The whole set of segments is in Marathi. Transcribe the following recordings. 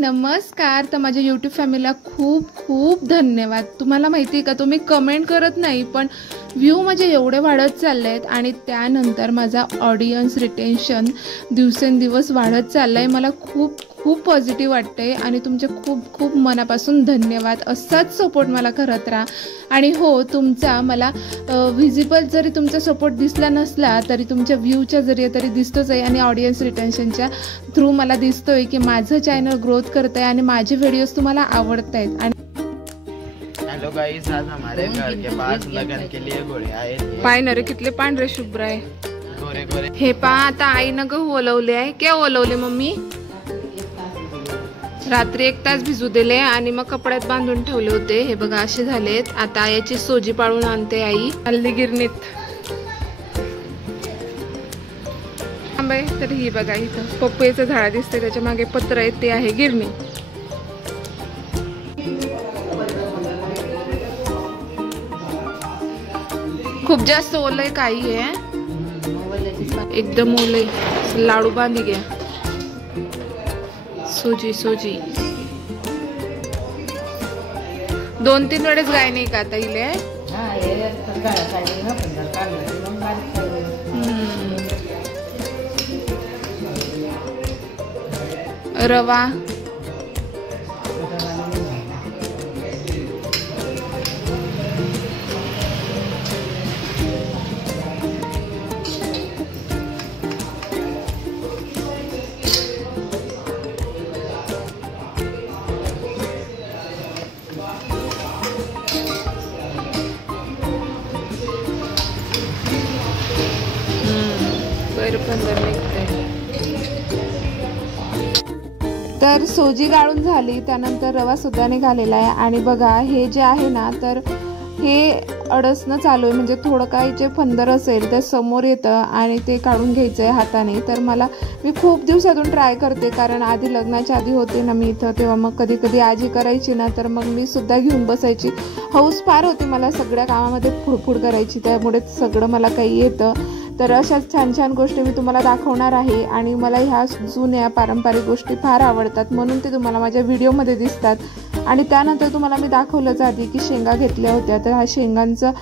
नमस्कार। तर माझ्या यूट्यूब फॅमिलीला खूप खूप धन्यवाद। तुम्हाला माहिती आहे का, तुम्ही कमेंट करत नाही पण व्ह्यू माझे एवढे वाढत चालले आहेत आणि त्यानंतर माझा ऑडियन्स रिटेन्शन दिवसेंदिवस वाढत चाललाय। मला खूप खूप पॉझिटिव्ह वाटते आणि तुमचे खूप खूप मनापासून धन्यवाद। असाच सपोर्ट मला करत राहा। आणि हो, तुमचा मला व्हिजिबल जरी तुमचा सपोर्ट दिसला नसला तरी तुमच्या व्ह्यूच्या जरिये तरी दिसतोच आहे आणि ऑडियन्स रिटेन्शनच्या थ्रू मला दिसतोय की माझं चॅनल ग्रोथ करत आहे आणि माझे व्हिडिओज तुम्हाला आवडत आहेत। आणि हेलो गाइस, आज हमारे घर के पास लगन के लिए घोड़े आए थे। पाय कितले पांढरे शुभ्र आहे, गोरे गोरे। हे पा आता आईनं गहू ओलवले आहे। क्या ओलवले मम्मी? रात्री 1 तास भिजू दिले आणि मग कपड्यात बांधून ठेवले होते। हे बघा असे झालेत। आता याची सोजी पाळून आणते आई हल्ली गिरणीत। तर ही बघा इथं पपईचं झाड दिसते, त्याच्या मागे पत्र आहे, ते आहे गिरणी। खूप जास्त ओलय काही आहे, एकदम ओलय। लाडू बांधी घ्या। सोजी सोजी 2-3 वेळेस गाय नाही का आता इले? रवा तर सोजी गाळून झाली, त्यानंतर रवा सुद्धा निघालेला आहे। आणि बघा हे जे आहे ना, तर हे अडसणं चालू आहे, म्हणजे थोडं काही जे फंदर असेल ते समोर येतं आणि ते काढून घ्यायचं आहे हाताने। तर मी खूप दिवसातून ट्राय करते, कारण आधी लग्नाच्या आधी होते ना मी इथं, तेव्हा मग कधी कधी आजी करायची ना, तर मग मी सुद्धा घेऊन बसायची। हौस फार होती मला सगळ्या कामामध्ये फुडफुड करायची, त्यामुळे सगळं मला काही येतं। तर अशाच छान छान गोष्टी मी तुम्हाला दाखवणार आहे आणि मला ह्या जुन्या पारंपरिक गोष्टी फार आवडतात, म्हणून ते तुम्हाला माझ्या व्हिडिओमध्ये दिसतात। आणि त्यानंतर तुम्हाला मी दाखवलंच आधी की शेंगा घेतल्या होत्या, तर ह्या शेंगांचं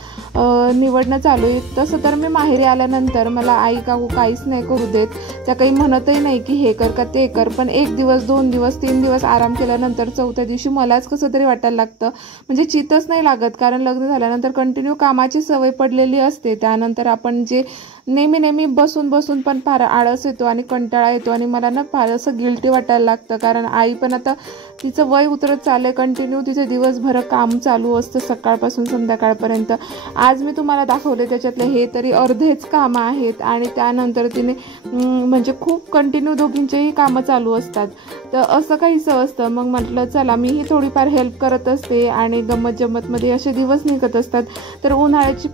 निवडणं चालू आहे। तसं तर मी माहेरी आल्यानंतर मला आई काकू काहीच नाही करू देत, त्या काही म्हणतही नाही की हे कर का ते कर, पण 1 दिवस 2 दिवस 3 दिवस आराम केल्यानंतर 4थ्या दिवशी मलाच कसं तरी वाटायला लागतं, म्हणजे चितच नाही लागत, कारण लग्न झाल्यानंतर कंटिन्यू कामाची सवय पडलेली असते। त्यानंतर आपण जे नेहमी बसून बसून पण फार आळस येतो आणि कंटाळा येतो आणि मला ना फार असं गिल्टी वाटायला लागतं, कारण आई पण आता तिचं वय उतरत चाललंय, कंटिन्यू तिचे दिवसभर काम चालू असतं सकाळपासून संध्याकाळपर्यंत। आज मी तुम्हाला दाखवले त्याच्यातले हे तरी अर्धेच कामं आहेत आणि त्यानंतर तिने म्हणजे खूप कंटिन्यू दोघींचेही कामं चालू असतात, तर असं काहीसं असतं। मग म्हटलं चला मीही थोडीफार हेल्प करत असते आणि गंमत जम्मतमध्ये असे दिवस निघत असतात। तर उन्हाळ्याची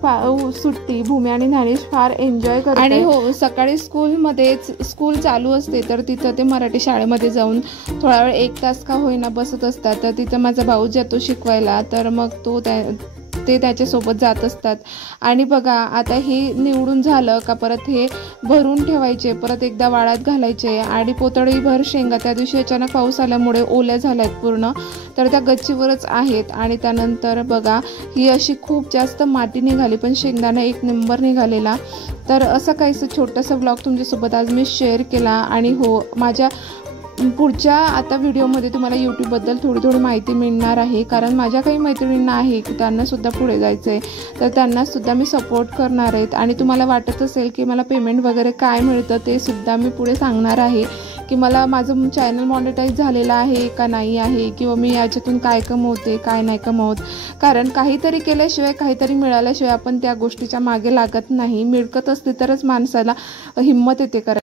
सुट्टी भूमी आणि ज्ञानेश फार एन्जॉय करतात। आणि हो, सकाळी स्कूल चालू असते, तर तिथं ते मराठी शाळेमध्ये जाऊन थोडा वेळ 1 तास का होईना बसत असतात। तर तिथं माझा भाऊ जातो शिकवायला, तर मग ते त्याच्यासोबत जात असतात। आणि बघा आता हे निवडून झालं का परत हे भरून ठेवायचे, परत एकदा वाळत घालायचे आणि पोतळीभर शेंगा त्या दिवशी अचानक पाऊस आल्यामुळे ओल्या झाल्यात पूर्ण, तर त्या गच्चीवरच आहेत। आणि त्यानंतर बघा ही अशी खूप जास्त माती निघाली, पण शेंगदाणा 1 नंबर निघालेला। तर असं काहीसं छोटंसं ब्लॉग तुमच्यासोबत आज मी शेअर केला। आणि हो, माझ्या पुढच्या आता व्हिडिओमध्ये तुम्हाला यूट्यूबबद्दल थोडी माहिती मिळणार आहे, कारण माझ्या काही मैत्रिणींना आहे की त्यांनासुद्धा पुढे जायचं आहे, तर त्यांनासुद्धा मी सपोर्ट करणार आहेत। आणि तुम्हाला वाटत असेल की मला पेमेंट वगैरे काय मिळतं ते सुद्धा मी पुढे सांगणार आहे, की मला माझं चॅनल मॉनिटाईज झालेलं आहे का नाही आहे, किंवा मी याच्यातून काय कमवते काय नाही कमवत, कारण काहीतरी केल्याशिवाय काहीतरी मिळाल्याशिवाय आपण त्या गोष्टीच्या मागे लागत नाही। मिळकत असते तरच माणसाला हिंमत येते करायला।